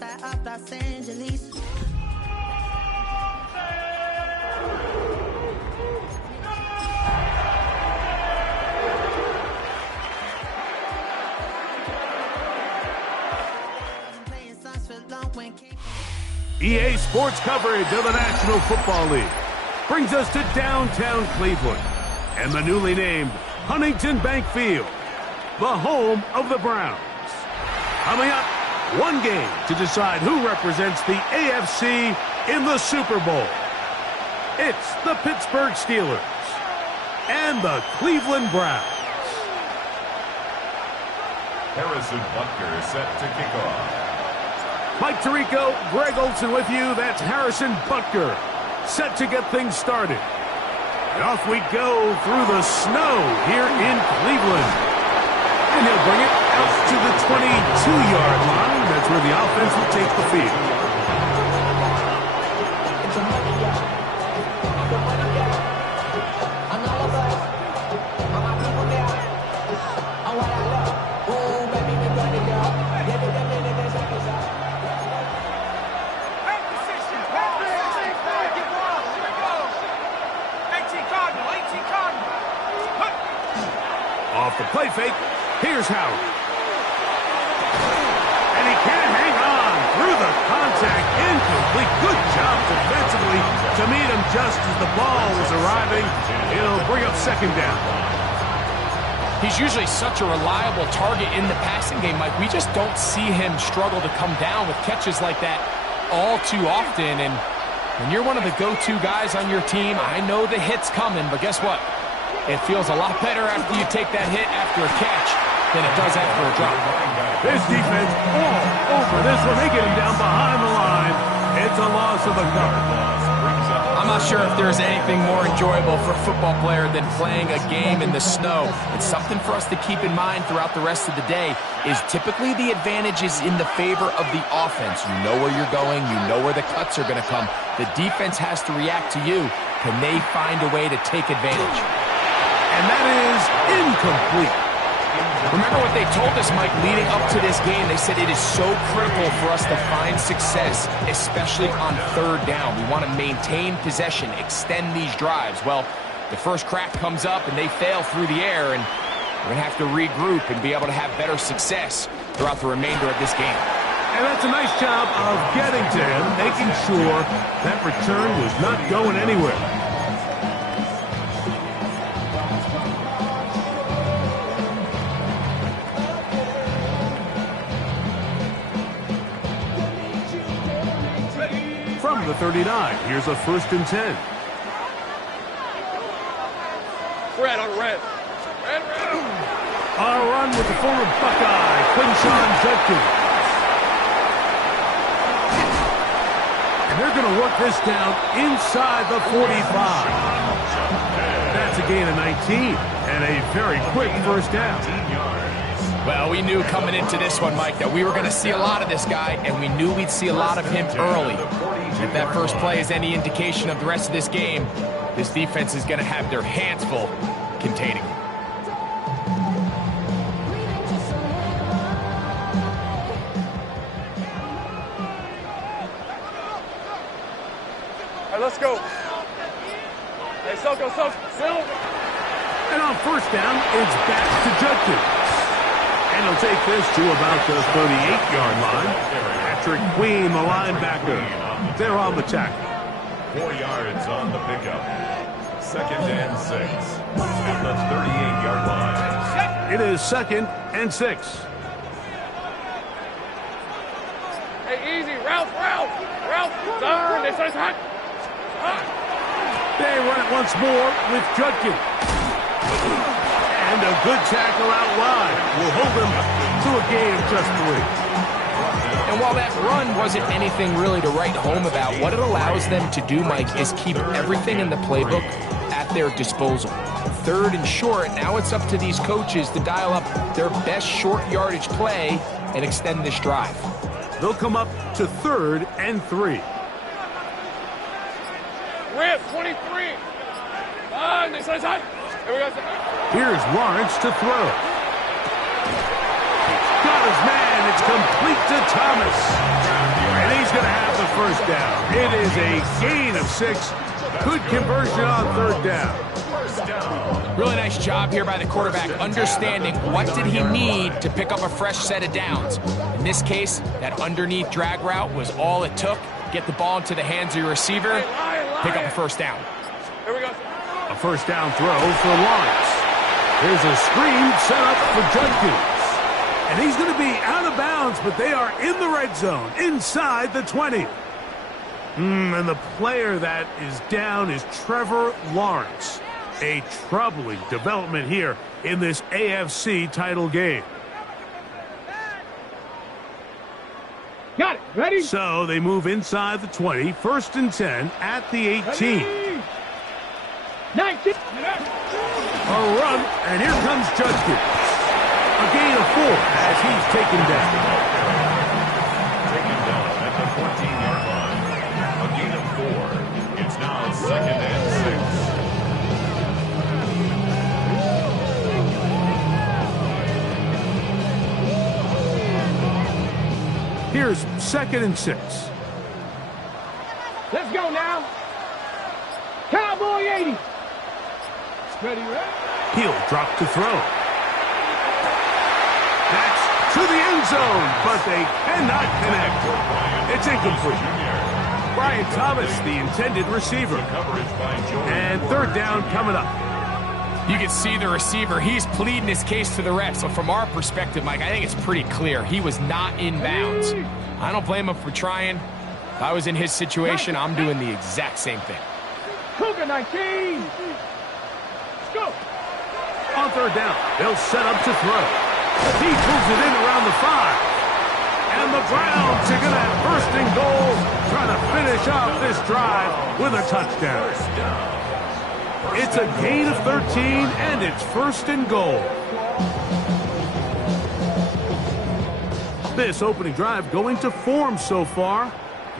side of Los Angeles. EA Sports coverage of the National Football League brings us to downtown Cleveland and the newly named Huntington Bank Field, the home of the Browns. Coming up, one game to decide who represents the AFC in the Super Bowl. It's the Pittsburgh Steelers and the Cleveland Browns. Harrison Butker is set to kick off. Mike Tirico, Greg Olson with you. That's Harrison Butker, set to get things started. And off we go through the snow here in Cleveland. And he'll bring it out to the 22-yard line. That's where the offense will take the field. Off the play fake, here's Howard. And he can't hang on through the contact. Incomplete. Good job defensively to meet him just as the ball was arriving. It'll bring up second down. He's usually such a reliable target in the passing game, Mike. We just don't see him struggle to come down with catches like that all too often. And when you're one of the go-to guys on your team, I know the hit's coming, but guess what? It feels a lot better after you take that hit after a catch than it does after a drop. This defense all over this one. They get him down behind the line. It's a loss of a cover. I'm not sure if there's anything more enjoyable for a football player than playing a game in the snow. It's something for us to keep in mind throughout the rest of the day is typically the advantage is in the favor of the offense. You know where you're going. You know where the cuts are going to come. The defense has to react to you. Can they find a way to take advantage? And that is incomplete. Remember what they told us, Mike, leading up to this game. They said it is so critical for us to find success, especially on third down. We want to maintain possession, extend these drives. Well, the first crack comes up and they fail through the air, and we're going to have to regroup and be able to have better success throughout the remainder of this game. And that's a nice job of getting to him, making sure that return was not going anywhere. From the 39, here's a 1st and 10. Red on red. Red. On a run with the former Buckeye, Quinshon Judkins. And they're going to work this down inside the 45. That's a gain of 19 and a very quick first down. Well, we knew coming into this one, Mike, that we were going to see a lot of this guy, and we knew we'd see a lot of him early. If that first play is any indication of the rest of this game, this defense is going to have their hands full containing him. All right, let's go. Hey, Soko. And on first down, it's back to Judkins. And he'll take this to about the 38-yard line. Patrick Queen, the linebacker, they're on the tackle. 4 yards on the pickup. 2nd and 6 at the 38-yard line. It is 2nd and 6. Hey, easy. Ralph. Turn. This is hot. They run it once more with Judkins. And a good tackle out wide will hold them to a gain of just 3. And while that run wasn't anything really to write home about, what it allows them to do, Mike, is keep everything in the playbook at their disposal. 3rd and short, now it's up to these coaches to dial up their best short yardage play and extend this drive. They'll come up to 3rd and 3. Rip, 23. This is hot. Here we go. Here's Lawrence to throw. Got his man it's complete to Thomas. And he's going to have the first down. It is a gain of 6. Good conversion on 3rd down. Really nice job here by the quarterback, understanding what did he need to pick up a fresh set of downs. In this case, that underneath drag route was all it took. Get the ball into the hands of your receiver, pick up a first down. Here we go. A first down throw for Lawrence. Here's a screen set up for Judkins. And he's going to be out of bounds, but they are in the red zone, inside the 20. And the player that is down is Trevor Lawrence. A troubling development here in this AFC title game. Got it. Ready? So they move inside the 20, 1st and 10 at the 18. 19. A run, and here comes Judkins. A gain of 4 as he's taken down. Taken down at the 14-yard line. A gain of 4. It's now 2nd and 6. Here's 2nd and 6. Let's go now. Cowboy 80. Ready, ready? He'll drop to throw. That's to the end zone, but they cannot connect. It's incomplete. Brian Thomas, the intended receiver. And 3rd down coming up. You can see the receiver. He's pleading his case to the ref. So from our perspective, Mike, I think it's pretty clear. He was not in bounds. I don't blame him for trying. If I was in his situation, I'm doing the exact same thing. Cougar 19. Let's go. On 3rd down, they'll set up to throw. He pulls it in around the 5. And the Browns are going to have 1st and goal, trying to finish off this drive with a touchdown. It's a gain of 13, and it's 1st and goal. This opening drive going to form so far.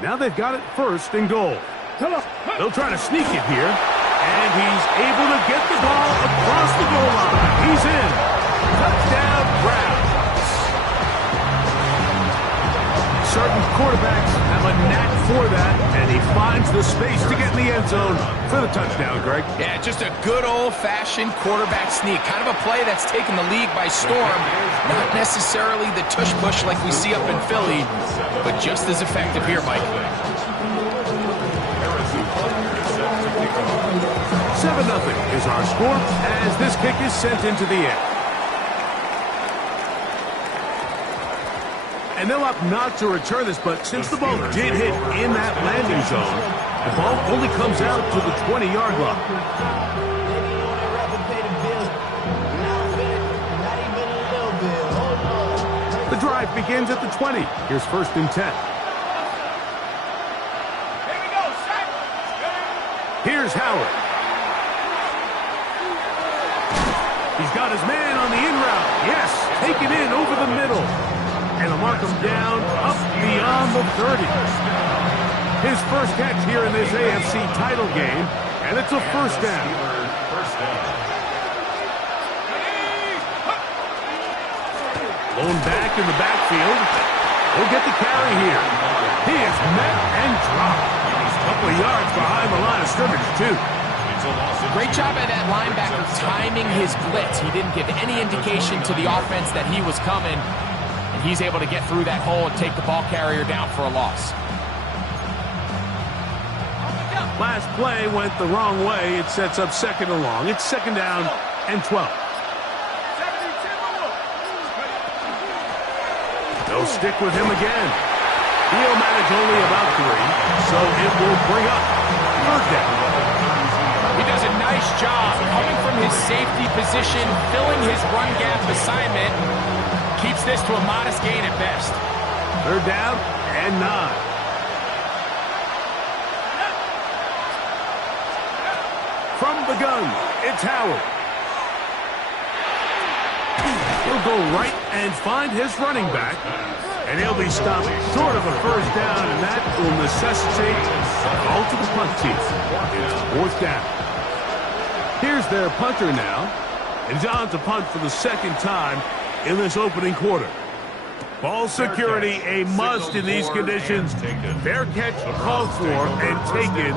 Now they've got it 1st and goal. They'll try to sneak it here, and he's able to get the ball across the goal line. He's in. Touchdown, Browns. Certain quarterbacks have a knack for that, and he finds the space to get in the end zone for the touchdown, Greg. Yeah, just a good old-fashioned quarterback sneak. Kind of a play that's taken the league by storm. Not necessarily the tush-push like we see up in Philly, but just as effective here, Mike. 7-0 is our score as this kick is sent into the air. And they'll opt not to return this, but since the ball did hit in that landing zone, the ball only comes out to the 20-yard line. The drive begins at the 20. Here's 1st and 10. Here's Howard. He's got his man on the in route. Yes, taken in over the middle. And they'll mark him down up beyond the 30. His first catch here in this AFC title game, and it's a 1st down. Blown back in the backfield. He'll get the carry here. He is met and dropped. A couple of yards behind the line of scrimmage, too. Great job by that linebacker timing his blitz. He didn't give any indication to the offense that he was coming. And he's able to get through that hole and take the ball carrier down for a loss. Last play went the wrong way. It sets up 2nd and long. It's 2nd down and 12. They'll stick with him again. He'll manage only about 3, so it will bring up 3rd down. He does a nice job coming from his safety position, filling his run gap assignment. Keeps this to a modest gain at best. 3rd down and 9. From the gun, it's Howard. He'll go right and find his running back. And he'll be stopped short of a 1st down, and that will necessitate a call to the punt team. It's 4th down. Here's their punter now. And he's on to punt for the 2nd time in this opening quarter. Ball security a must in these conditions. Fair catch called for and taken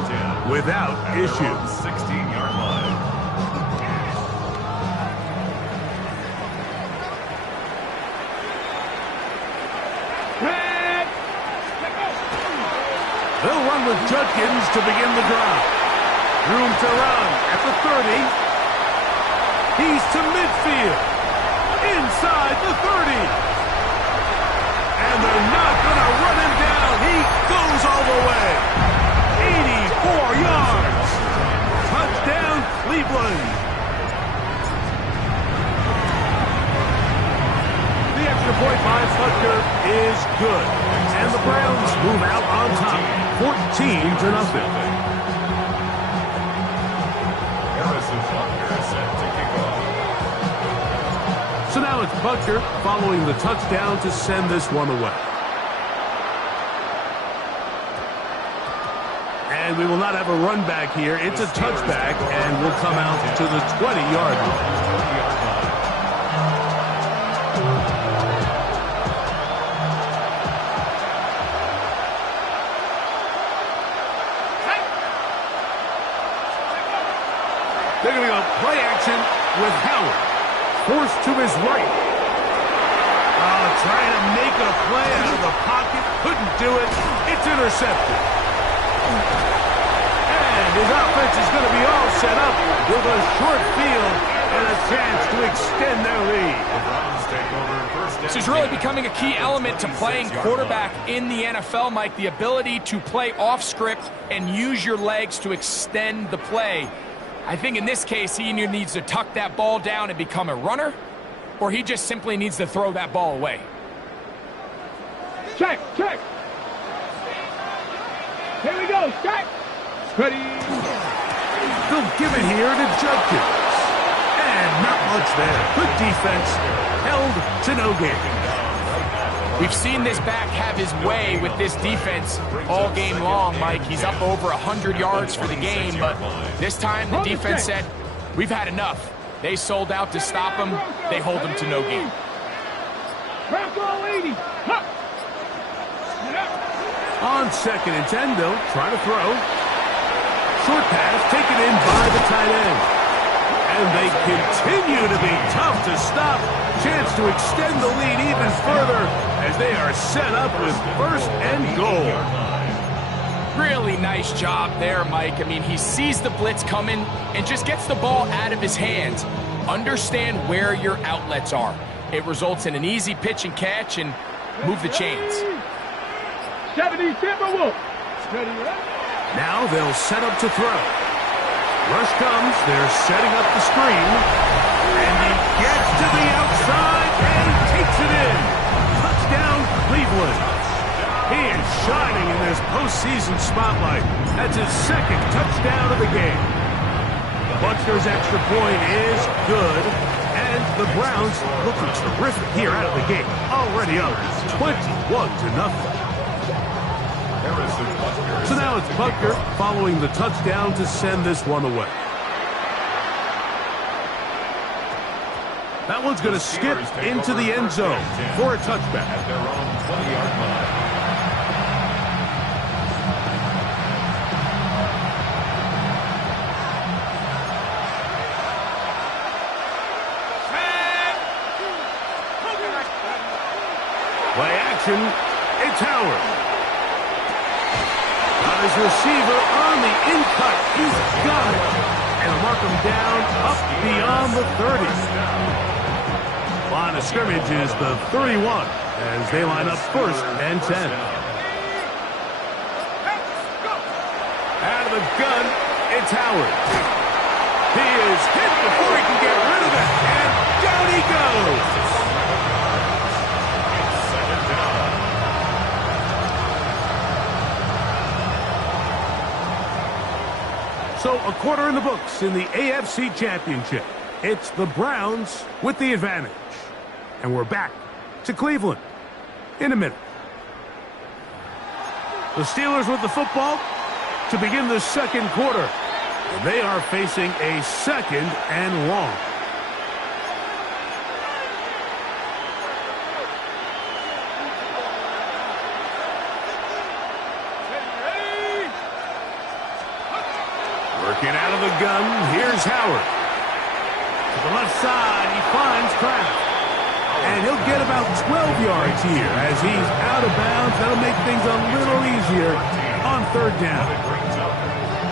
without issue. 16-yard line. They'll run with Judkins to begin the drive. Room to run at the 30. He's to midfield. Inside the 30. And they're not going to run him down. He goes all the way. 84 yards. Touchdown, Cleveland. The extra point by Butker is good. And the Browns move out on top, 14-0. Harrison Butker set to kick off. So now it's Butker following the touchdown to send this one away. And we will not have a run back here. It's a touchback, and we'll come out to the 20-yard line. They're going to go play action with Howard. Forced to his right. Trying to make a play out of the pocket. Couldn't do it. It's intercepted. And his offense is going to be all set up with a short field and a chance to extend their lead. This is really becoming a key element to playing quarterback in the NFL, Mike. The ability to play off script and use your legs to extend the play. I think in this case, he either needs to tuck that ball down and become a runner, or he just simply needs to throw that ball away. Check, check. Here we go, check. Ready. They'll give it here to Judkins. And not much there. Good defense. Held to no gain. We've seen this back have his way with this defense all game long, Mike. He's up over 100 yards for the game, but this time the defense said, we've had enough. They sold out to stop him. They hold him to no gain. On 2nd and 10, though, trying to throw. Short pass taken in by the tight end. And they continue to be tough to stop. Chance to extend the lead even further as they are set up with 1st and goal. Really nice job there, Mike. I mean, he sees the blitz coming and just gets the ball out of his hands. Understand where your outlets are. It results in an easy pitch and catch and move the chains. 70 Timberwolves. Now they'll set up to throw. Rush comes. They're setting up the screen. And he gets to the outside and takes it in. Touchdown, Cleveland. He is shining in this postseason spotlight. That's his 2nd touchdown of the game. Butker's extra point is good. And the Browns looking terrific here out of the gate. Already up 21-0. So now it's Butker following the touchdown to send this one away. That one's going to skip into the end zone for a touchback. At their own 20-yard line. Play action, it's Howard. Got his receiver on the in-cut. He's got it. And mark him down up beyond the 30. Line of scrimmage is the 31 as they line up 1st and 10. Out of the gun, it's Howard. He is hit before he can get rid of it. And down he goes. So a quarter in the books in the AFC Championship. It's the Browns with the advantage. And we're back to Cleveland in a minute. The Steelers with the football to begin the 2nd quarter. And they are facing a 2nd and long. Working out of the gun, here's Howard. To the left side, he finds Kraft. And he'll get about 12 yards here as he's out of bounds. That'll make things a little easier on third down.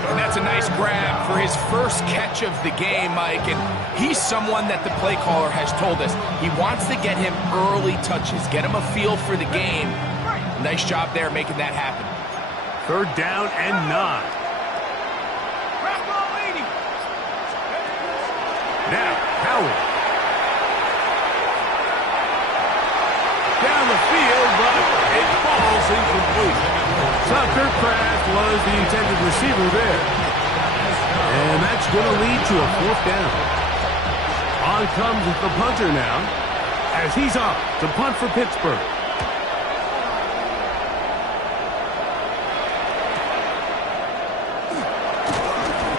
And that's a nice grab for his first catch of the game, Mike. And he's someone that the play caller has told us he wants to get him early touches, get him a feel for the game. Nice job there making that happen. Third down and 9. Now, Howard. Down the field, but it falls incomplete. Tucker Kraft was the intended receiver there. And that's going to lead to a fourth down. On comes the punter now, as he's up to punt for Pittsburgh.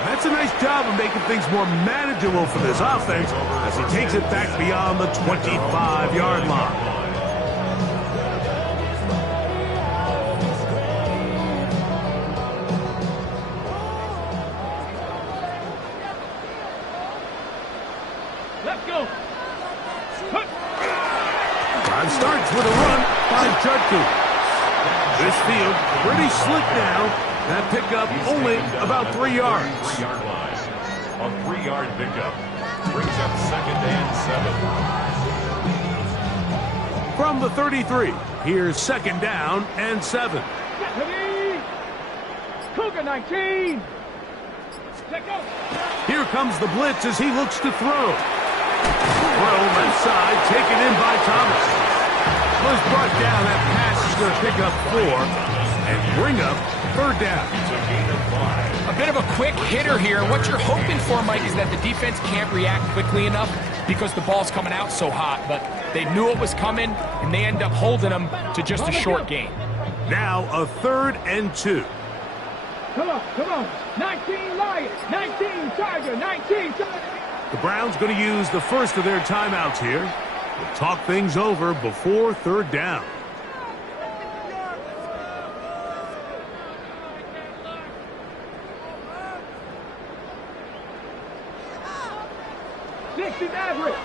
That's a nice job of making things more manageable for this offense as he takes it back beyond the 25-yard line. Let's go. Drive starts with a run by Judkins. This field pretty slick now. That pickup only about 3 yards. 3-yard line. A 3-yard pickup brings up second and 7. From the 33, here's second down and 7. Cougar 19. Let go. Here comes the blitz as he looks to throw. Throw left side, taken in by Thomas. Was brought down. That pass is going to pick up 4 and bring up third down. A bit of a quick hitter here. What you're hoping for, Mike, is that the defense can't react quickly enough because the ball's coming out so hot. But they knew it was coming, and they end up holding them to just a short gain. Now a third and 2. Come on. 19 Lions, 19 Tiger, 19 Tiger. The Browns going to use the first of their timeouts here. We'll talk things over before third down. Average.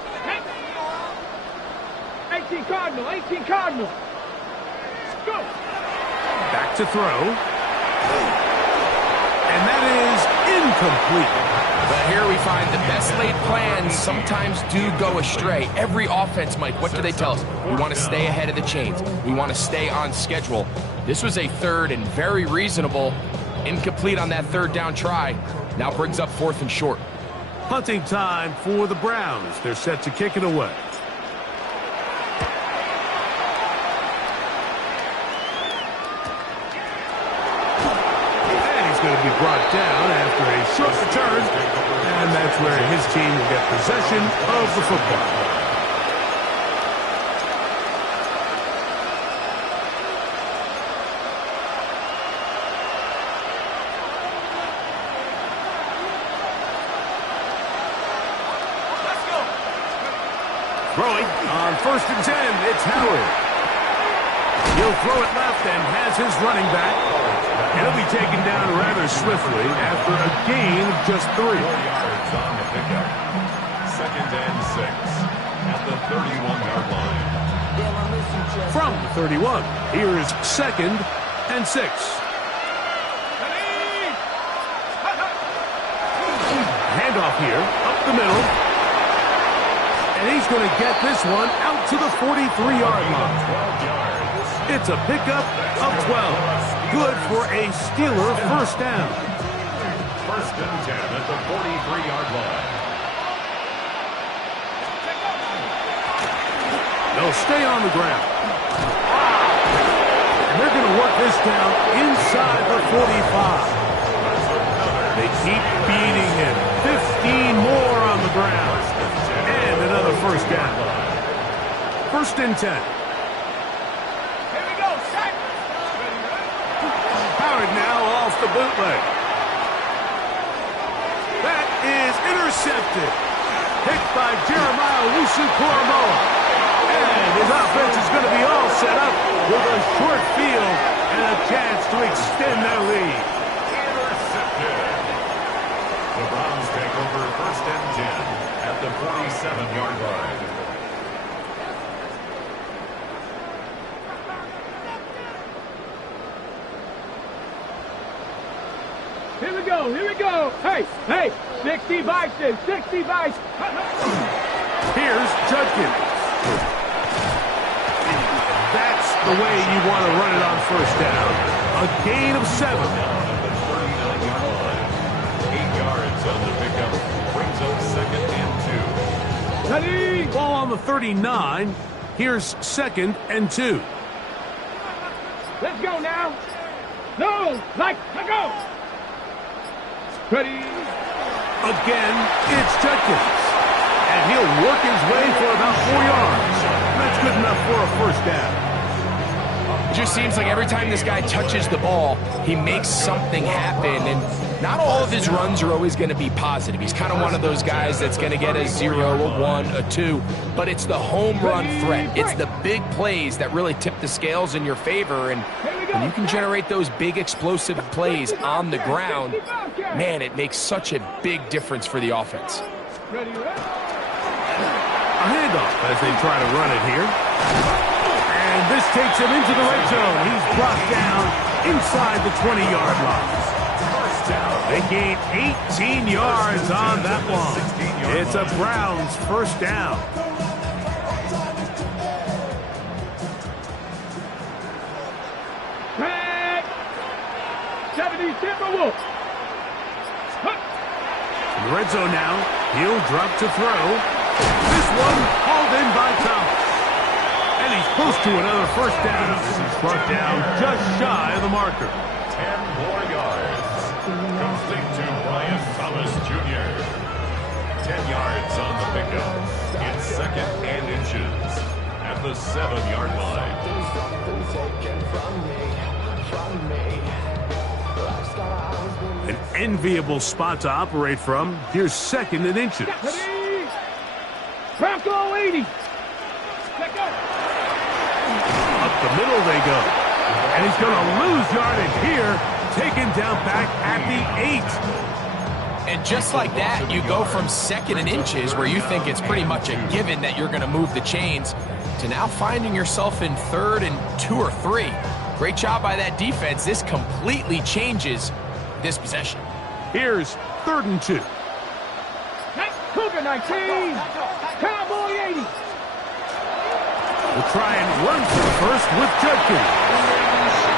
18 Cardinal, 18 Cardinal. Go. Back to throw. And that is incomplete. But here we find the best laid plans sometimes do go astray. Every offense, Mike, what do they tell us? We want to stay ahead of the chains. We want to stay on schedule. This was a third and very reasonable. Incomplete on that third down try. Now brings up fourth and short. Punting time for the Browns. They're set to kick it away. And he's going to be brought down after a short return. And that's where his team will get possession of the football. Throwing on first and 10, it's Howard. He'll throw it left and has his running back. He'll be taken down rather swiftly after a gain of just 3. 4 yards on the pickup. Second and 6 at the 31-yard line. From the 31, here's second and 6. Handoff here, up the middle. And he's going to get this one out to the 43-yard line. It's a pickup of 12. Good for a Steeler first down. First and 10 at the 43-yard line. They'll stay on the ground. And they're going to work this down inside the 45. They keep beating him. 15 more on the ground. And another first down. First and 10. Here we go, set. Howard now off the bootleg. That is intercepted. Picked by Jeremiah Owusu-Koramoah. And his offense is going to be all set up with a short field and a chance to extend their lead. the 47-yard line. Here we go, here we go. Hey, 60 Bison, 60 Bison. Here's Judkins. That's the way you want to run it on first down. A gain of 7. Down at the 39-yard line. 8 yards on the pickup. Brings up 2nd and 2. Ready? Ball on the 39. Here's 2nd and 2. Let's go now. No, let's go. Ready? Again, it's Judkins. And he'll work his way for about 4 yards. That's good enough for a first down. It just seems like every time this guy touches the ball, he makes something happen. And not all of his runs are always going to be positive. He's kind of one of those guys that's going to get a 0, a 1, a 2. But it's the home run threat. It's the big plays that really tip the scales in your favor. And when you can generate those big explosive plays on the ground, man, it makes such a big difference for the offense. Ready? A handoff as they try to run it here. And this takes him into the red zone. He's brought down inside the 20-yard line. First down. They gain 18 yards on that one. It's a Browns first down. Red. 70 Timberwolves. In the red zone now. He'll drop to throw. This one hauled in by Thomas. And he's close to another first down. He's brought down just shy of the marker. 10 more yards. Complete to Brian Thomas Jr. 10 yards on the pickup. It's 2nd and inches at the 7-yard line. An enviable spot to operate from. Here's 2nd and inches. Ready? Bronco 80. Let go. Up the middle they go. And he's going to lose yardage here. Taken down back at the 8. And just like that, you go from 2nd and inches, where you think it's pretty much a given that you're going to move the chains, to now finding yourself in 3rd and 2 or 3. Great job by that defense. This completely changes this possession. Here's 3rd and 2. Cougar 19. Cowboy 80. We'll try and run for the first with Judkins.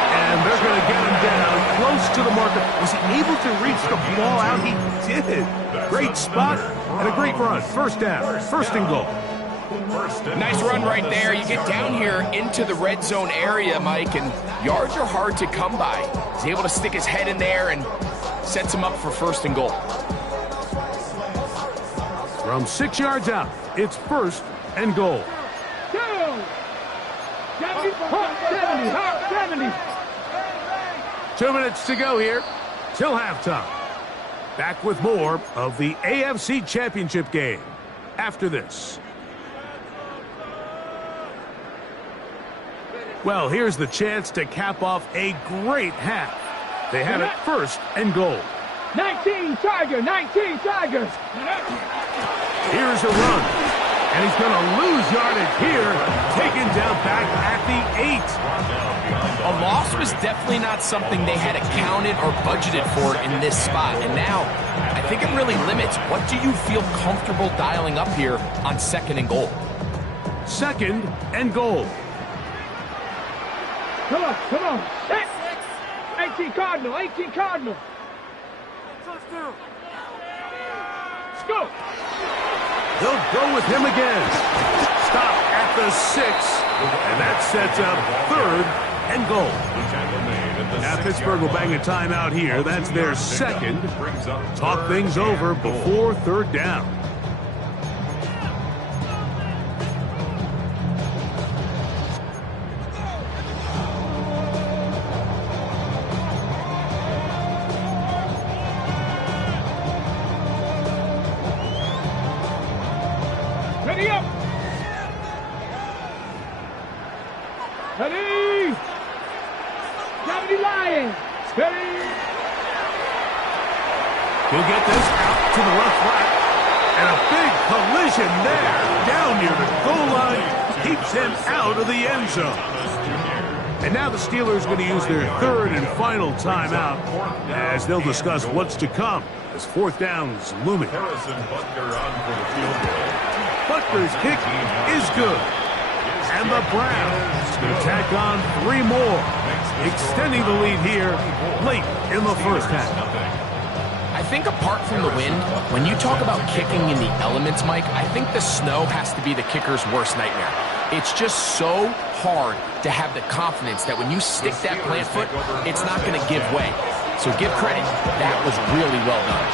And they're going to get him down close to the marker. Was he able to reach the ball out? He did. Great spot and a great run. First down. 1st and goal. Nice run right there. You get down here into the red zone area, Mike, and yards are hard to come by. He's able to stick his head in there and sets him up for 1st and goal. From 6 yards out, it's 1st and goal. 70. 2 minutes to go here till halftime. Back with more of the AFC Championship game after this. Well, here's the chance to cap off a great half. They have it 1st and goal. 19 Tiger, 19 Tigers. Here's a run. And he's going to lose yardage here. Taken down back at the 8. A loss was definitely not something they had accounted or budgeted for in this spot. And now, I think it really limits. What do you feel comfortable dialing up here on 2nd and goal? 2nd and goal. Come on. 18 Cardinal, 18 Cardinal. Let's go. They'll go with him again. Stop at the 6. And that sets up 3rd and goal. Now Pittsburgh will bang a timeout here. That's their 2nd. Talk things over before 3rd down. Ready up. Ready. 70 Lions. Ready. He'll get this out to the left flat. And a big collision position there, down near the goal line, keeps him out of the end zone. And now the Steelers are going to use their third and final timeout as they'll discuss what's to come as fourth down's looming. Butler's kick is good. And the Browns will tack on 3 more, extending the lead here late in the first half. I think apart from the wind, when you talk about kicking in the elements, Mike, I think the snow has to be the kicker's worst nightmare. It's just so hard to have the confidence that when you stick that plant foot, it's not going to give way. So give credit. That was really well done.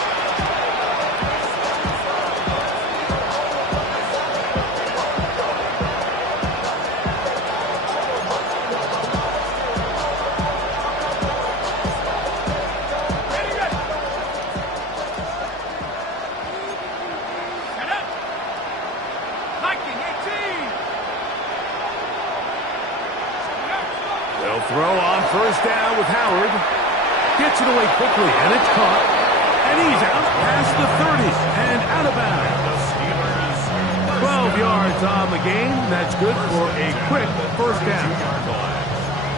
Throw on first down with Howard. Gets it away quickly, and it's caught. And he's out past the 30 and out of bounds. 12 yards on the game. That's good for a quick first down.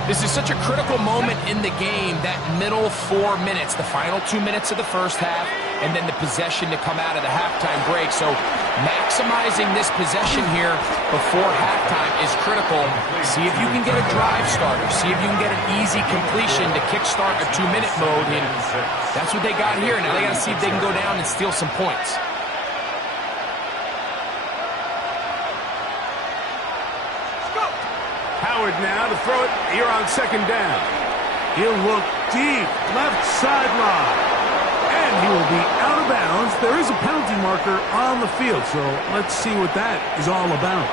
This is such a critical moment in the game, that middle 4 minutes, the final 2 minutes of the first half, and then the possession to come out of the halftime break. So maximizing this possession here before halftime is critical. See if you can get a drive starter. See if you can get an easy completion to kickstart a 2-minute mode. And that's what they got here. Now they got to see if they can go down and steal some points. Howard now to throw it here on second down. He'll look deep, left sideline. And he will be out of bounds. There is a penalty marker on the field, so let's see what that is all about.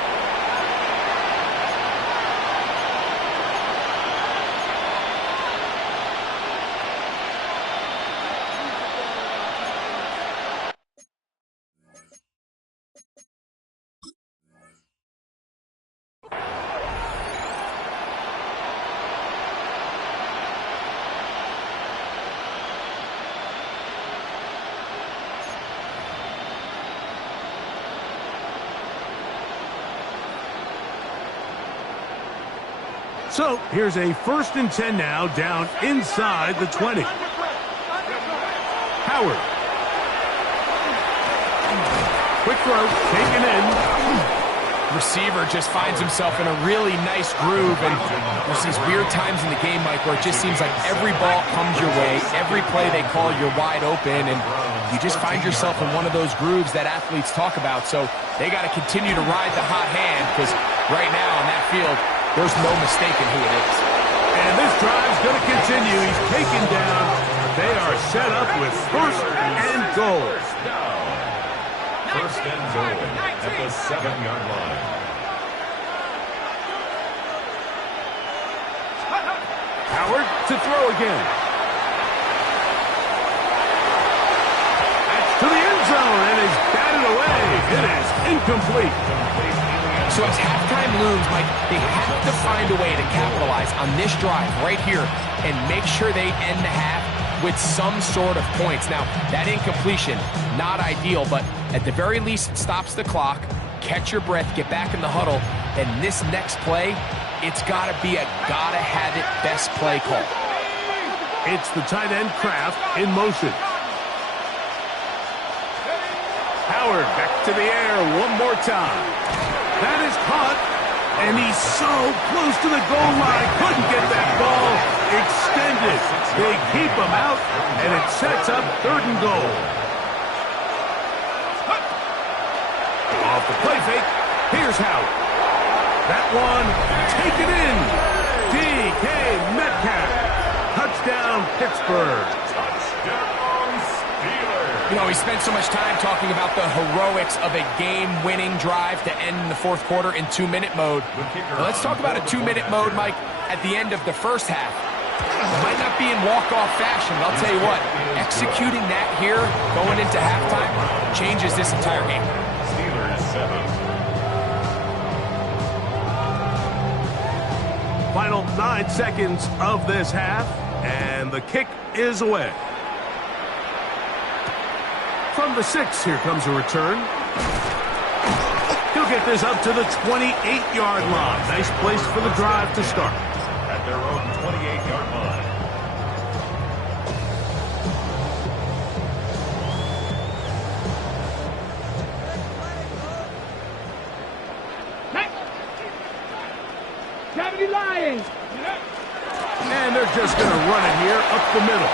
So here's a 1st and 10 now, down inside the 20. Howard. Quick throw, taken in. Receiver just finds himself in a really nice groove, and there's these weird times in the game, Mike, where it just seems like every ball comes your way, every play they call, you're wide open, and you just find yourself in one of those grooves that athletes talk about. So they got to continue to ride the hot hand, because right now on that field, there's no mistaking who it is. And this drive's going to continue. He's taken down. They are set up with 1st and goal. First and goal at the 7-yard line. Howard to throw again. That's to the end zone and is batted away. It is incomplete. So as halftime looms, Mike, they have to find a way to capitalize on this drive right here and make sure they end the half with some sort of points. Now, that incompletion, not ideal, but at the very least, it stops the clock. Catch your breath, get back in the huddle, and this next play, it's got to be a gotta-have-it best play call. It's the tight end Kraft in motion. Howard back to the air one more time. That is caught, and he's so close to the goal line. Couldn't get that ball extended. They keep him out, and it sets up 3rd and goal. Off the play fake, here's Howard. That one taken in. DK Metcalf. Touchdown, Pittsburgh. You know, we spent so much time talking about the heroics of a game-winning drive to end in the 4th quarter in 2-minute mode. Now, let's talk about a 2-minute mode, Mike, at the end of the first half. It might not be in walk-off fashion, but I'll tell you what, executing that here, going into halftime, changes this entire game. Steelers 7. Final 9 seconds of this half, and the kick is away. From the 6, here comes a return. He'll get this up to the 28-yard line. Nice place for the drive to start. At their own 28-yard line. Lions. And they're just going to run it here up the middle.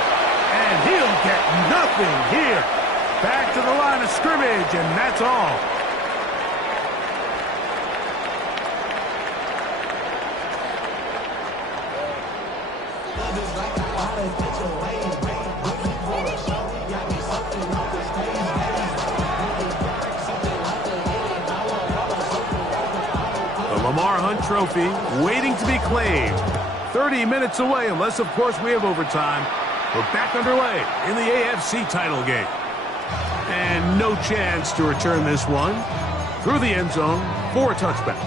And he'll get nothing here. Back to the line of scrimmage, and that's all. The Lamar Hunt Trophy waiting to be claimed. 30 minutes away, unless, of course, we have overtime. We're back underway in the AFC title game. And no chance to return this one through the end zone for a touchback.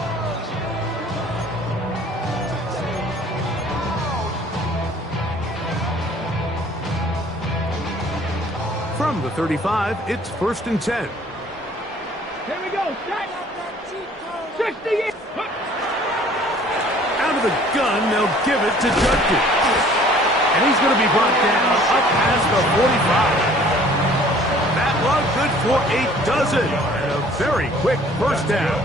From the 35, it's 1st and 10. Here we go. 60. Out of the gun, they'll give it to Judkins. And he's going to be brought down up past the 45. That run good for a dozen. And a very quick first down.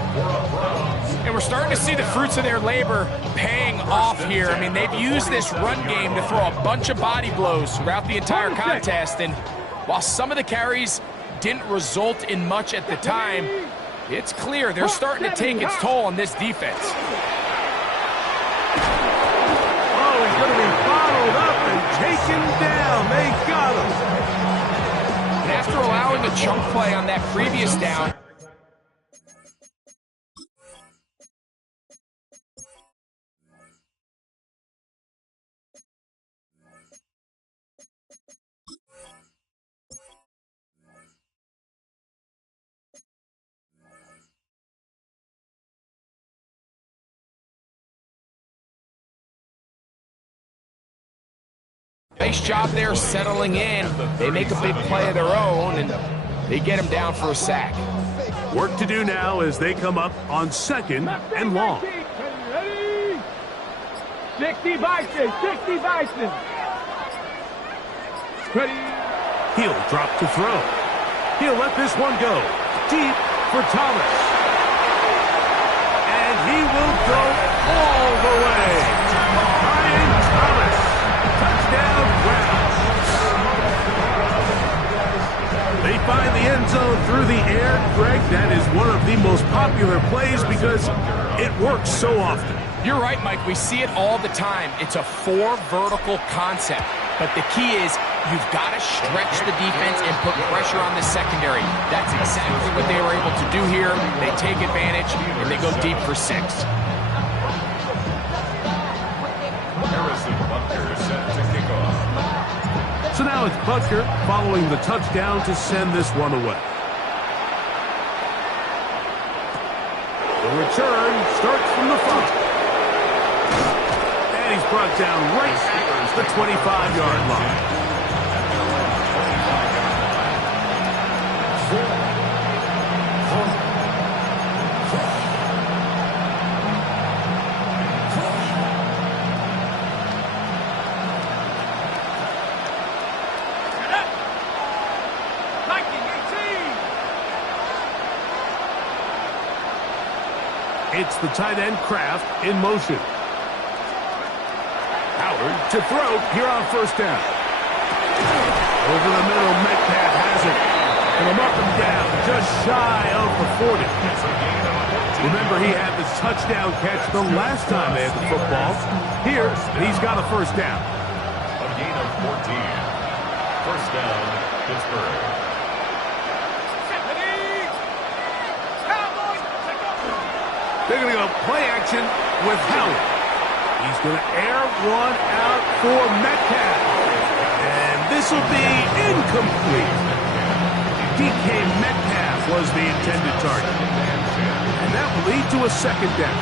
And we're starting to see the fruits of their labor paying off here. I mean, they've used this run game to throw a bunch of body blows throughout the entire contest. And while some of the carries didn't result in much at the time, it's clear they're starting to take its toll on this defense. Oh, he's going to be bottled up and taken down. They got him. And after allowing a chunk play on that previous down, nice job there settling in. They make a big play of their own, and they get him down for a sack. Work to do now as they come up on 2nd and long. 60 Bison. 60 Bison. Ready. He'll drop to throw. He'll let this one go deep for Thomas. And he will go all the way. Brian Thomas. Touchdown, Browns. They find the end zone through the air. Greg, that is one of the most popular plays because it works so often. You're right, Mike. We see it all the time. It's a 4 vertical concept. But the key is you've got to stretch the defense and put pressure on the secondary. That's exactly what they were able to do here. They take advantage, and they go deep for 6. Harrison Butker set to kick off. So now it's Butker following the touchdown to send this one away. The return starts from the 5. And he's brought down right at the 25-yard line. It's the tight end Kraft in motion. Howard to throw here on 1st down. Over the middle, Metcalf has it. And a up and down, just shy of the 40. Remember, he had the touchdown catch the last time they had the football. Here, he's got a 1st down. A gain of 14. 1st down, Pittsburgh. They're going to go play action with Howard. He's going to air one out for Metcalf. And this will be incomplete. DK Metcalf was the intended target. And that will lead to a 2nd down.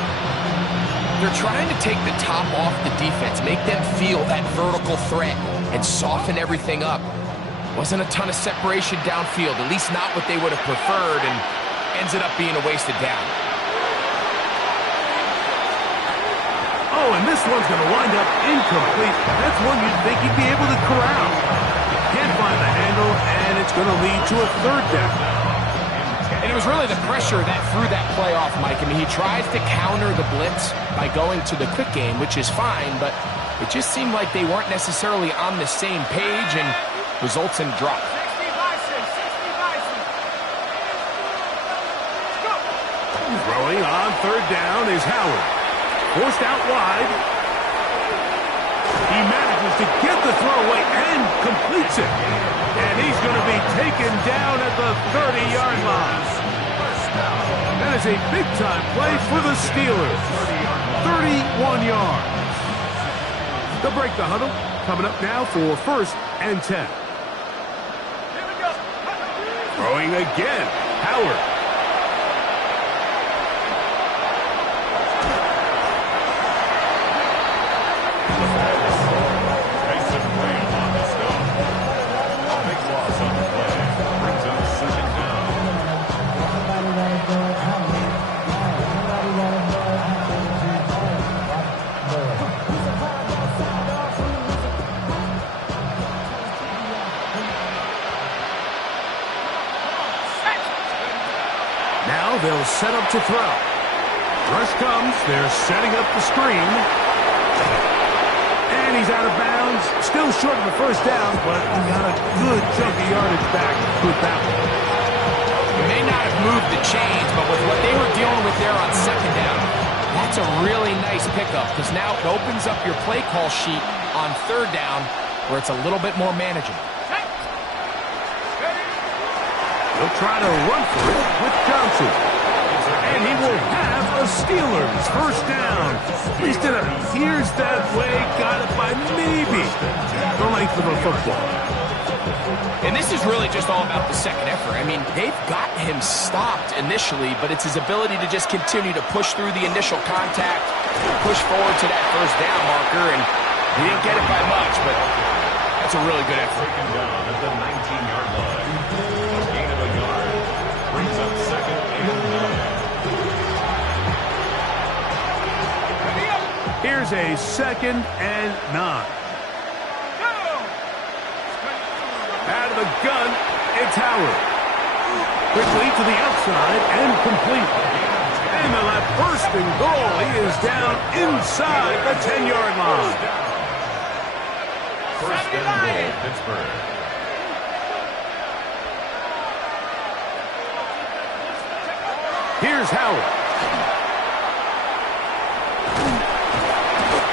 They're trying to take the top off the defense, make them feel that vertical threat, and soften everything up. Wasn't a ton of separation downfield, at least not what they would have preferred, and ends it up being a wasted down. Oh, and this one's going to wind up incomplete. That's one you'd think he'd be able to corral. Can't find the handle, and it's going to lead to a third down. And it was really the pressure that threw that play off, Mike. I mean, he tries to counter the blitz by going to the quick game, which is fine, but it just seemed like they weren't necessarily on the same page and results in a drop. Throwing on third down is Howard. Forced out wide. He manages to get the throw away and completes it. And he's going to be taken down at the 30-yard line. That is a big-time play for the Steelers. 31 yards. They'll break the huddle. Coming up now for 1st and 10. Throwing again. Howard. Now they'll set up to throw. Rush comes. They're setting up the screen. And he's out of bounds. Still short of the first down, but he got a good chunk of yardage back with that one. He may not have moved the chains, but with what they were dealing with there on second down, that's a really nice pickup because now it opens up your play call sheet on third down where it's a little bit more manageable. He'll try to run for it with Johnson. And he will have a Steelers first down. At least it appears that way. Got it by maybe the length of a football. And this is really just all about the second effort. I mean, they've got him stopped initially, but it's his ability to just continue to push through the initial contact, push forward to that first down marker, and he didn't get it by much, but that's a really good effort. Taken down at the 19-yard line. A gain of a yard brings up 2nd and 9. Here's a 2nd and 9. Out of the gun, it's Howard. Quickly to the outside and complete. And the left first and goal. He is down inside the 10-yard line. First and goal, Pittsburgh. Here's Howard.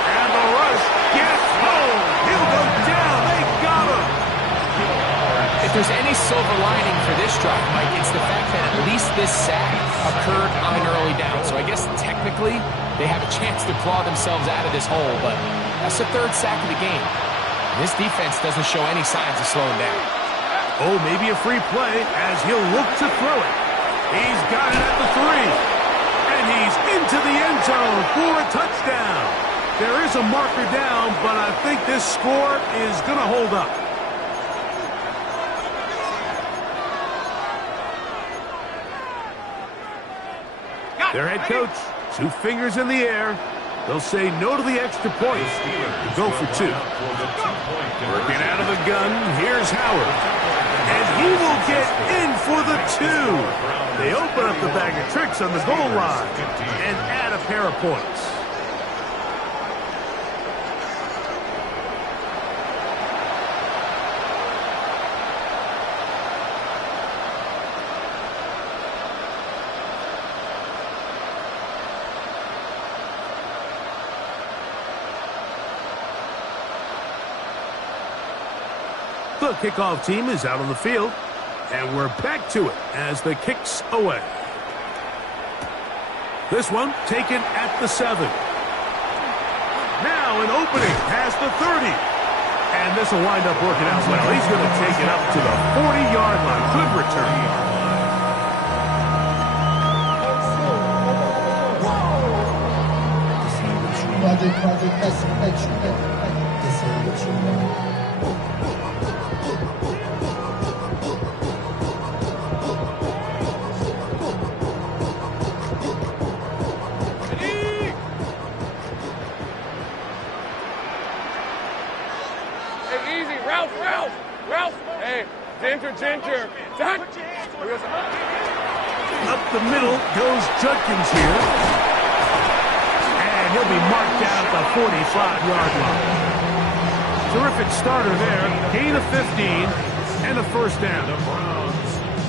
And the rush gets home. He'll go down. They got him. If there's any silver lining for this drive, Mike, it's the fact that at least this sack occurred on an early down. So I guess technically they have a chance to claw themselves out of this hole, but that's the 3rd sack of the game. This defense doesn't show any signs of slowing down. Oh, maybe a free play as he'll look to throw it. He's got it at the 3. And he's into the end zone for a touchdown. There is a marker down, but I think this score is going to hold up. Their head coach, 2 fingers in the air. They'll say no to the extra point. Go for 2. Working out of the gun, here's Howard. And he will get in for the 2. They open up the bag of tricks on the goal line and add a pair of points. The kickoff team is out on the field, and we're back to it as the kick's away. This one taken at the 7. Now an opening past the 30. And this will wind up working out well. He's going to take it up to the 40-yard line. Good return. Ralph, hey, Ginger. Done. Up the middle goes Judkins here. And he'll be marked down at the 45-yard line. Terrific starter there. Gain of 15 and a first down.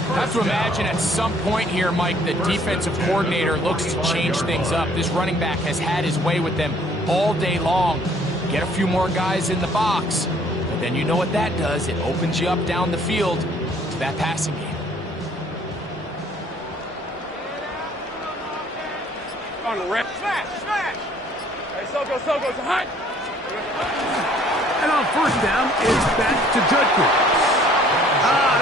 I have to imagine at some point here, Mike, the defensive coordinator looks to change things up. This running back has had his way with them all day long. Get a few more guys in the box. But then you know what that does. It opens you up down the field to that passing game. On the rip. Smash. Hey, Soko, hot. And on first down, it's back to Judkins.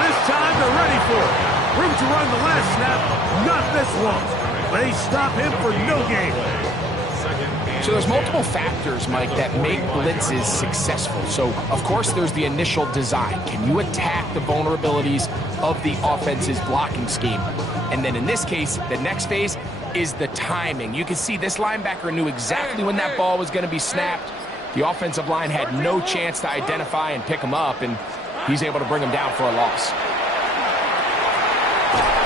This time they're ready for it. Room to run the last snap, not this one. They stop him for no gain. So there's multiple factors, Mike, that make blitzes successful. So, of course, there's the initial design. Can you attack the vulnerabilities of the offense's blocking scheme? And then in this case, the next phase is the timing. You can see this linebacker knew exactly when that ball was going to be snapped. The offensive line had no chance to identify and pick him up, and he's able to bring him down for a loss.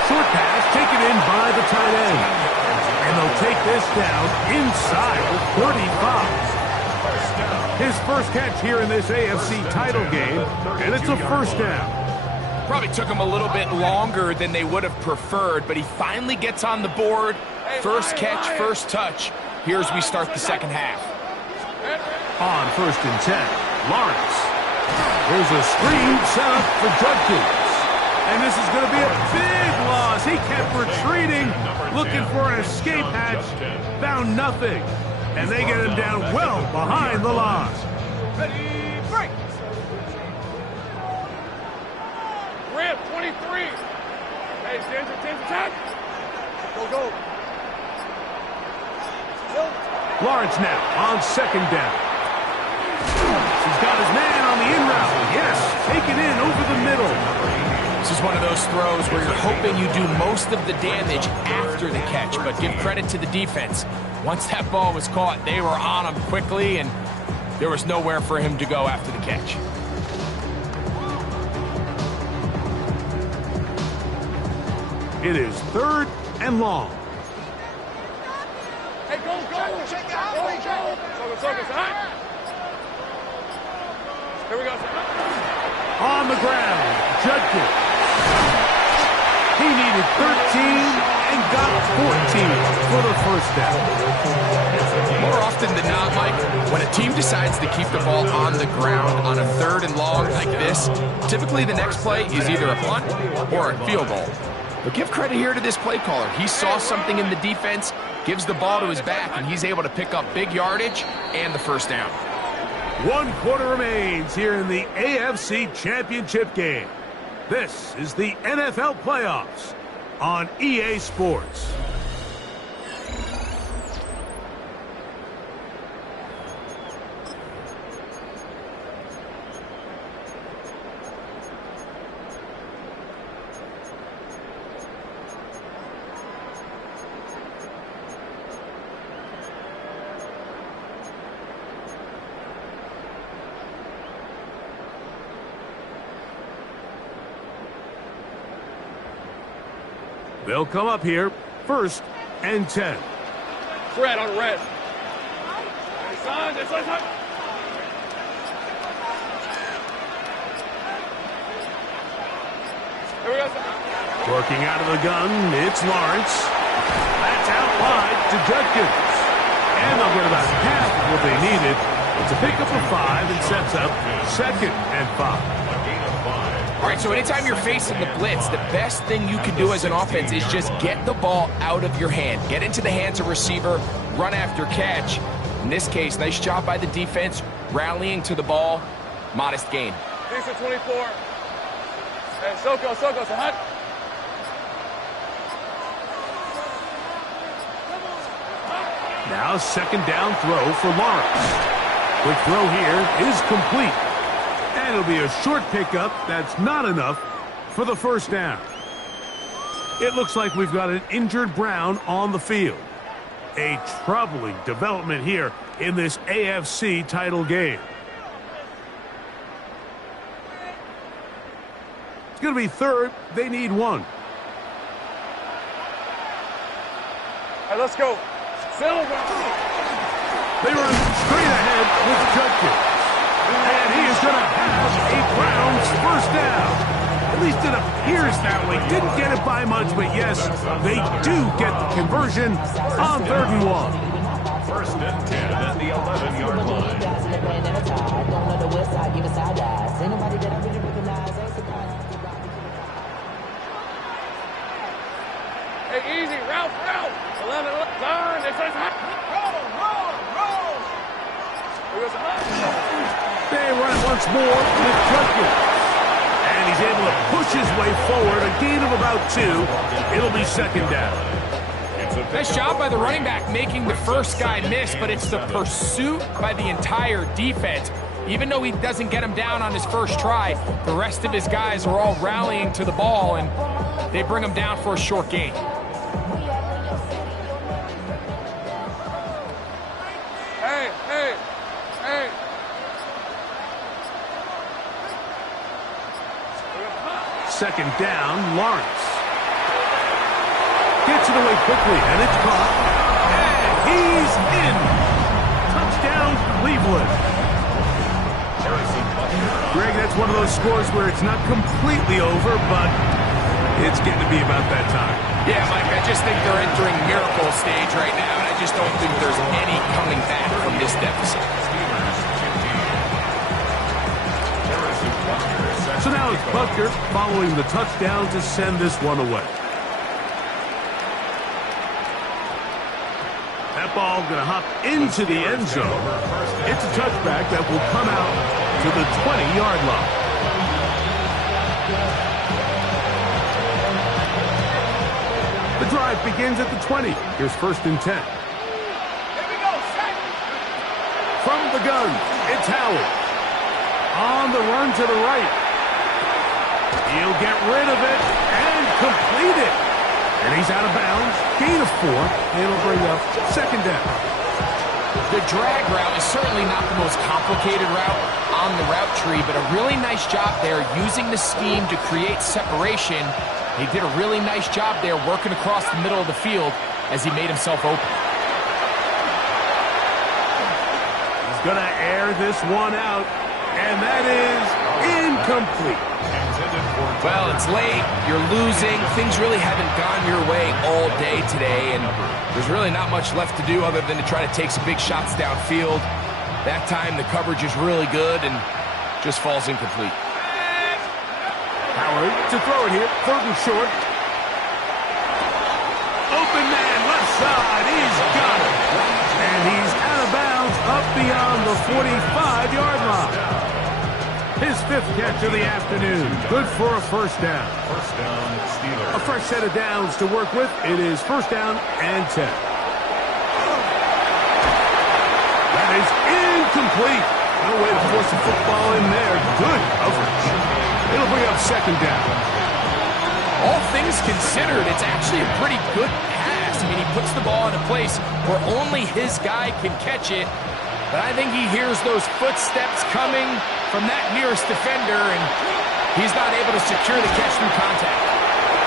Short pass taken in by the tight end. And they'll take this down inside the 35. His first catch here in this AFC title game, and it's a first down. Probably took him a little bit longer than they would have preferred, but he finally gets on the board. First catch, first touch. Here as we start the second half. On first and 10, Lawrence. There's a screen set up for Judkins. And this is going to be a big loss. He kept retreating, looking for an escape hatch. Found nothing. And they get him down well behind the line. Ready, break. Rip, 23. Hey, Ginger, attack. Go. Lawrence now on second down. He's got his man on the in route. Yes, taken in over the middle. This is one of those throws where you're hoping you do most of the damage after the catch, but give credit to the defense. Once that ball was caught, they were on him quickly, and there was nowhere for him to go after the catch. It is third and long. Hey, go. Check out. Go. Hot. Here we go. On the ground, Judkins. He needed 13 and got 14 for the first down. More often than not, Mike, when a team decides to keep the ball on the ground on a third and long like this, typically the next play is either a punt or a field goal. But give credit here to this play caller. He saw something in the defense, gives the ball to his back, and he's able to pick up big yardage and the first down. 1 quarter remains here in the AFC Championship game. This is the NFL playoffs on EA Sports. They'll come up here, first and 10. Red on red. Son. Here we go, son. Working out of the gun, it's Lawrence. That's out wide to Judkins. And they'll get about half of what they needed. It's a pickup of 5 and sets up second and 5. All right, so anytime you're facing the blitz, the best thing you can do as an offense is just get the ball out of your hand. Get into the hands of receiver, run after catch. In this case, nice job by the defense, rallying to the ball. Modest gain. Decent 24. Hey, Soko, so hot. Now second down throw for Lawrence. Quick throw here is complete. And it'll be a short pickup. That's not enough for the first down. It looks like we've got an injured Brown on the field. A troubling development here in this AFC title game. It's going to be third. They need one. All right, let's go. Silver. They run straight ahead with Judkins. And he is going to have a Browns first down. At least it appears that way. Didn't get it by much, but yes, they do get the conversion on 3rd and 1. First and 10 at the 11-yard line. Hey, easy. Route. 11, turn. It says roll. They run it once more with Judkins. And he's able to push his way forward. A gain of about 2. It'll be 2nd down. Nice job by the running back making the first guy miss, but it's the pursuit by the entire defense. Even though he doesn't get him down on his first try, the rest of his guys are all rallying to the ball, and they bring him down for a short gain. Hey. 2nd down, Lawrence. Gets it away quickly, and it's caught. And he's in. Touchdown, Cleveland. Greg, that's one of those scores where it's not completely over, but it's getting to be about that time. Yeah, Mike, I just think they're entering miracle stage right now, and I just don't think there's any coming back from this deficit. So now it's Butker following the touchdown to send this one away. That ball going to hop into the end zone. It's a touchback that will come out to the 20-yard line. The drive begins at the 20. Here's 1st and 10. From the gun, it's Howard. On the run to the right. He'll get rid of it and complete it. And he's out of bounds. Gain of 4. It'll bring up 2nd down. The drag route is certainly not the most complicated route on the route tree, but a really nice job there using the scheme to create separation. He did a really nice job there working across the middle of the field as he made himself open. He's going to air this one out, and that is incomplete. Well, it's late, you're losing, things really haven't gone your way all day today, and there's really not much left to do other than to try to take some big shots downfield. That time the coverage is really good and just falls incomplete. Howard to throw it here, 3rd and short. Open man, left side, he's got it. And he's out of bounds up beyond the 45-yard line. His 5th catch of the afternoon. Good for a first down. First down, Steelers. A fresh set of downs to work with. It is 1st down and 10. That is incomplete. No way to force the football in there. Good coverage. It'll bring up 2nd down. All things considered, it's actually a pretty good pass. I mean, he puts the ball in a place where only his guy can catch it. But I think he hears those footsteps coming from that nearest defender, and he's not able to secure the catch through contact.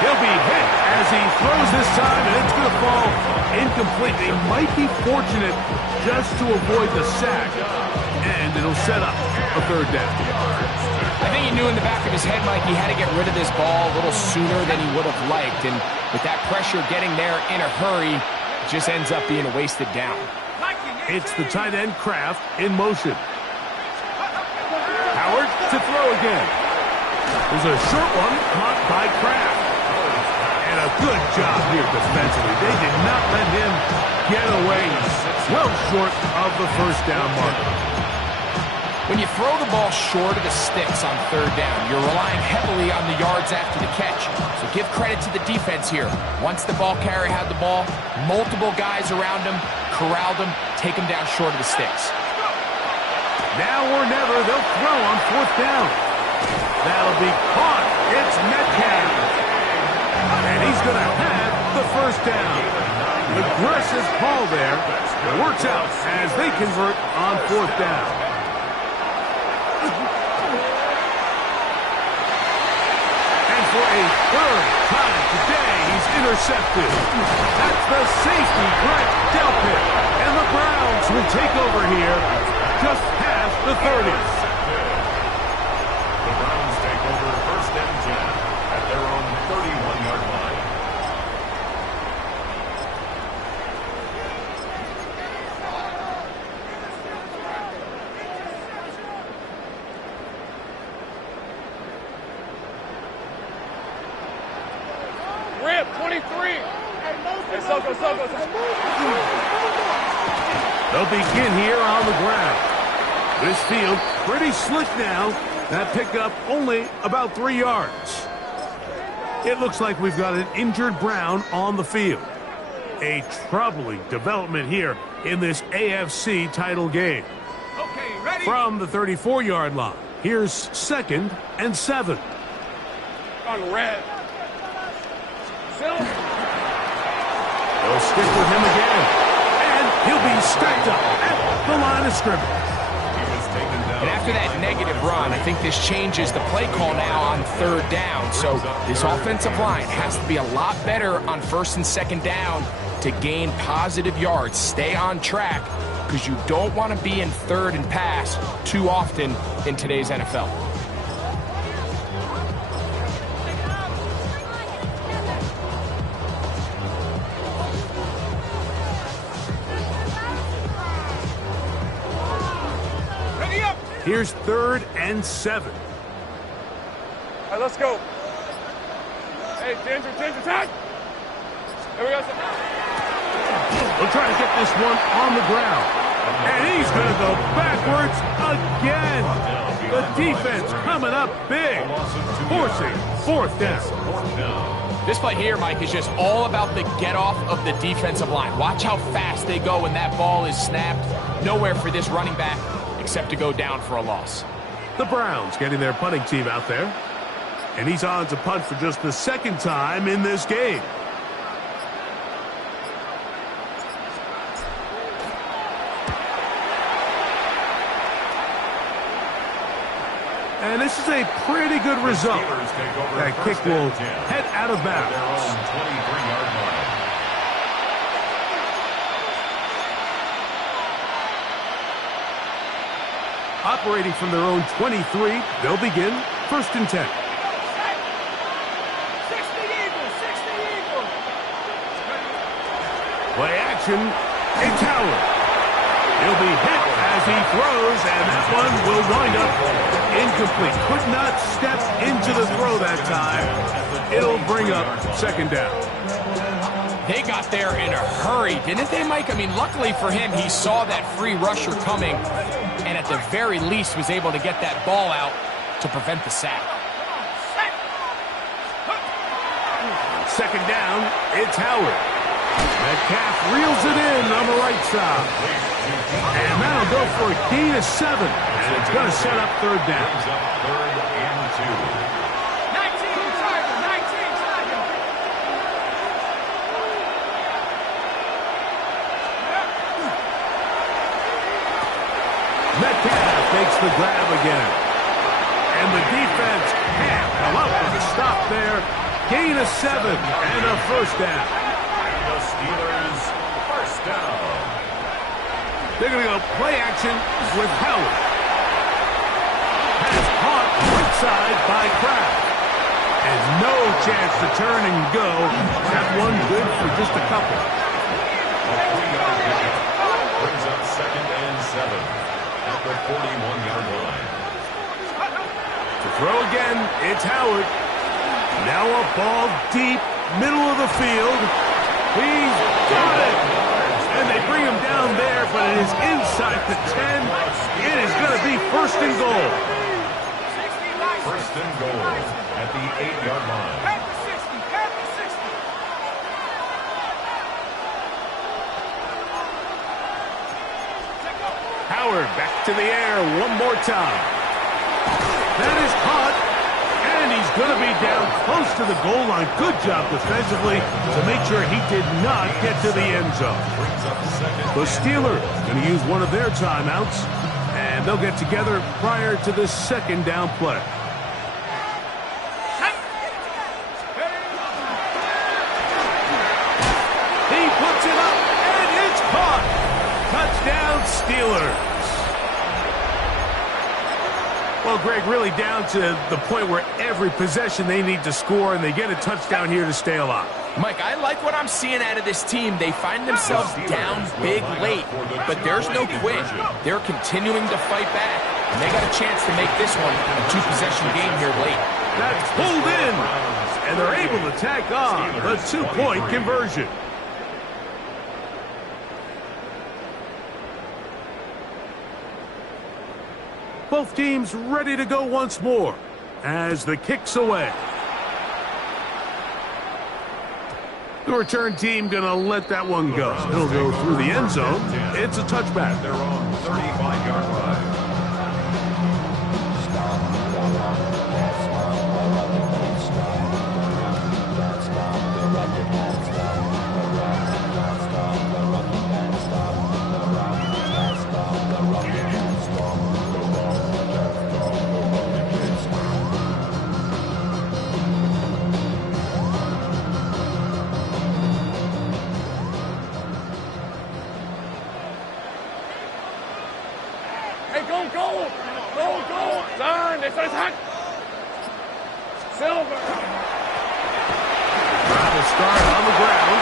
He'll be hit as he throws this time, and it's going to fall incomplete. They might be fortunate just to avoid the sack, and it'll set up a 3rd down. I think he knew in the back of his head, Mike, he had to get rid of this ball a little sooner than he would have liked, and with that pressure getting there in a hurry, it just ends up being a wasted down. It's the tight end, Kraft, in motion. Howard to throw again. There's a short one caught by Kraft. And a good job here defensively. They did not let him get away well short of the 1st down marker. When you throw the ball short of the sticks on 3rd down, you're relying heavily on the yards after the catch. So give credit to the defense here. Once the ball carrier had the ball, multiple guys around him, corralled him, take him down short of the sticks. Now or never, they'll throw on 4th down. That'll be caught. It's Metcalf. And he's going to have the 1st down. Aggressive call there. Works out as they convert on 4th down. for a third time today, he's intercepted. That's the safety, Grant Delpit. And the Browns will take over here just past the 30. The Browns take over 1st and 10 at their own 31-yard line. Rip, 23. Hey, Soko. They'll begin here on the ground. This field pretty slick now. That pickup only about 3 yards. It looks like we've got an injured Brown on the field. A troubling development here in this AFC title game. Okay, ready? From the 34-yard line, here's 2nd and 7. On red. They'll stick with him again. And he'll be stacked up at the line of scrimmage. And after that negative run, I think this changes the play call now on 3rd down. So this offensive line has to be a lot better on 1st and 2nd down to gain positive yards. Stay on track because you don't want to be in 3rd and pass too often in today's NFL. Here's 3rd and 7. All right, let's go. Hey, Ginger, tag. Here we go. We'll try to get this one on the ground. And he's going to go backwards again. The defense coming up big, forcing 4th down. This play here, Mike, is just all about the get off of the defensive line. Watch how fast they go when that ball is snapped. Nowhere for this running back except to go down for a loss. The Browns getting their punting team out there. And he's on to punt for just the 2nd time in this game. And this is a pretty good result. That kick will head out of bounds. 23-yard line. Operating from their own 23, they'll begin 1st and 10. 60 Eagles. Play action, it's Howard. He'll be hit as he throws, and that one will wind up incomplete. Could not step into the throw that time. It'll bring up 2nd down. They got there in a hurry, didn't they, Mike? I mean, luckily for him, he saw that free rusher coming and at the very least was able to get that ball out to prevent the sack. 2nd down, it's Howard. Metcalf reels it in on the right side. And that'll go for a gain of 7. And it's going to set up 3rd down. 3rd and 2. 19 Tiger. Metcalf makes the grab again. And the defense can't come up with a stop there. Gain of 7 and a 1st down. The Steelers, 1st down. They're going to go play action with Howard. Has caught right side by Kraft. And no chance to turn and go. That one good for just a couple. A 3-yard gain brings up 2nd and 7 at the 41-yard line. To throw again, it's Howard. Now a ball deep, middle of the field. He's got it. And they bring him down there, but it is inside the 10. It is going to be 1st and goal. 1st and goal at the 8-yard line. At the 60. Howard back to the air one more time. That is caught, and he's going to be down close to the goal line. Good job defensively to make sure he did not get to the end zone. The Steelers going to use one of their timeouts, and they'll get together prior to the 2nd down play. Steelers. Well, Greg, really down to the point where every possession they need to score, and they get a touchdown here to stay alive. Mike, I like what I'm seeing out of this team. They find themselves down big late, but there's no quit. They're continuing to fight back, and they got a chance to make this one a two-possession game here late. That's pulled in, and they're able to tack on the two-point conversion. Both teams ready to go once more as the kick's away. The return team going to let that one go. It'll go through the end zone. It's a touchback. They're on 35-yard line. Silver. Travel start on the ground.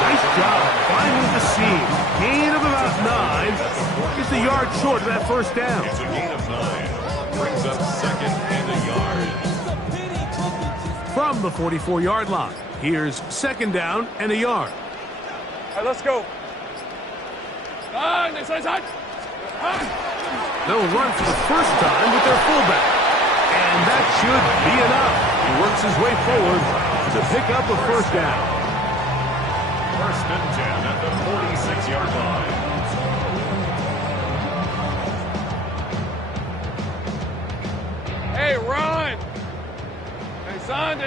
Nice job finding the seam. Gain of about 9. Just a yard short of that first down. It's a gain of 9. Brings up second and a yard. From the 44-yard line, here's second down and a yard. All right, let's go. Next side. They'll run for the first time with their fullback. And that should be enough. He works his way forward to pick up a first down. First and 10 at the 46-yard line. Hey, run. Hey, son.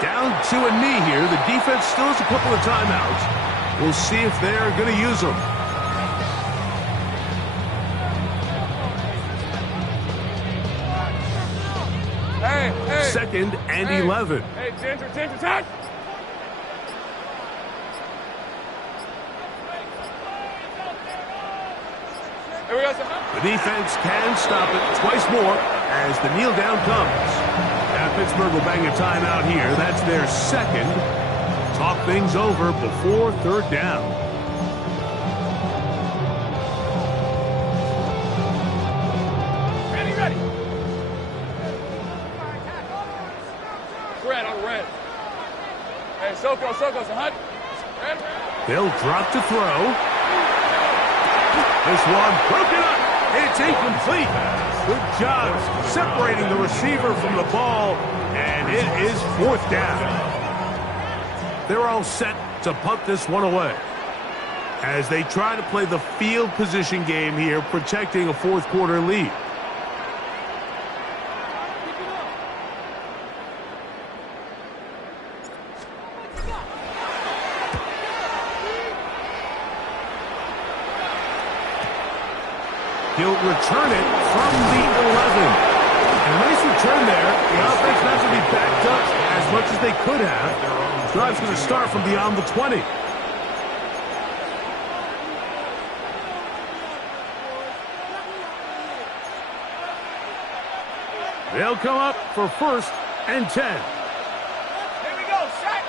Down to a knee here. The defense still has a couple of timeouts. We'll see if they're going to use them. Hey. Second and 11. Hey, Ginger, touch. Here we go, son. The defense can stop it twice more as the kneel down comes. Now Pittsburgh will bang a timeout here. That's their second. Talk things over before third down. Ready. Red. Hey, Soko, son. Red. They'll drop to throw. This one broken up. It's incomplete. Good job separating the receiver from the ball, and it is fourth down. They're all set to punt this one away as they try to play the field position game here, protecting a fourth quarter lead. He'll return it from the 11. And a nice return there. The offense not to be backed up as much as they could have. Drive's going to start from beyond the 20. They'll come up for first and 10. Here we go, set.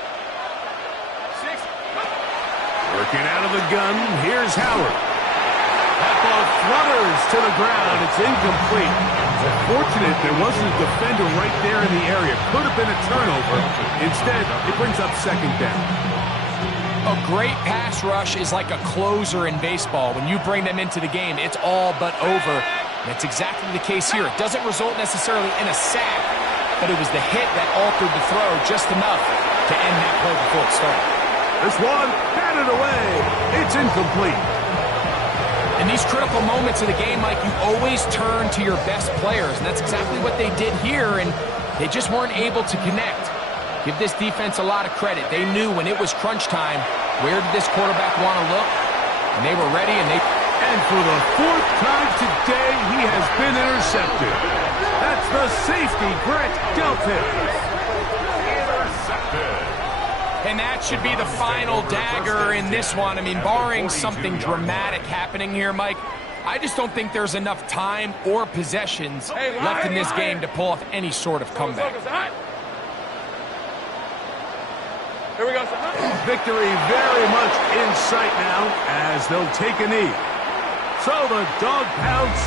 6. Working out of the gun, here's Howard. That ball flutters to the ground. It's incomplete. Unfortunate there wasn't a defender right there in the area. Could have been a turnover. Instead, it brings up second down. A great pass rush is like a closer in baseball. When you bring them into the game, it's all but over. And it's exactly the case here. It doesn't result necessarily in a sack, but it was the hit that altered the throw just enough to end that play before it started. This one, batted away. It's incomplete. In these critical moments of the game, Mike, you always turn to your best players, and that's exactly what they did here, and they just weren't able to connect. Give this defense a lot of credit. They knew when it was crunch time, where did this quarterback want to look, and they were ready, and for the fourth time today, he has been intercepted. That's the safety, Brett Delpit. Intercepted. And that should be the final dagger in this one. I mean, barring something dramatic happening here, Mike, I just don't think there's enough time or possessions left in this game to pull off any sort of comeback. Here we go. Victory very much in sight now as they'll take a knee. So the dog pound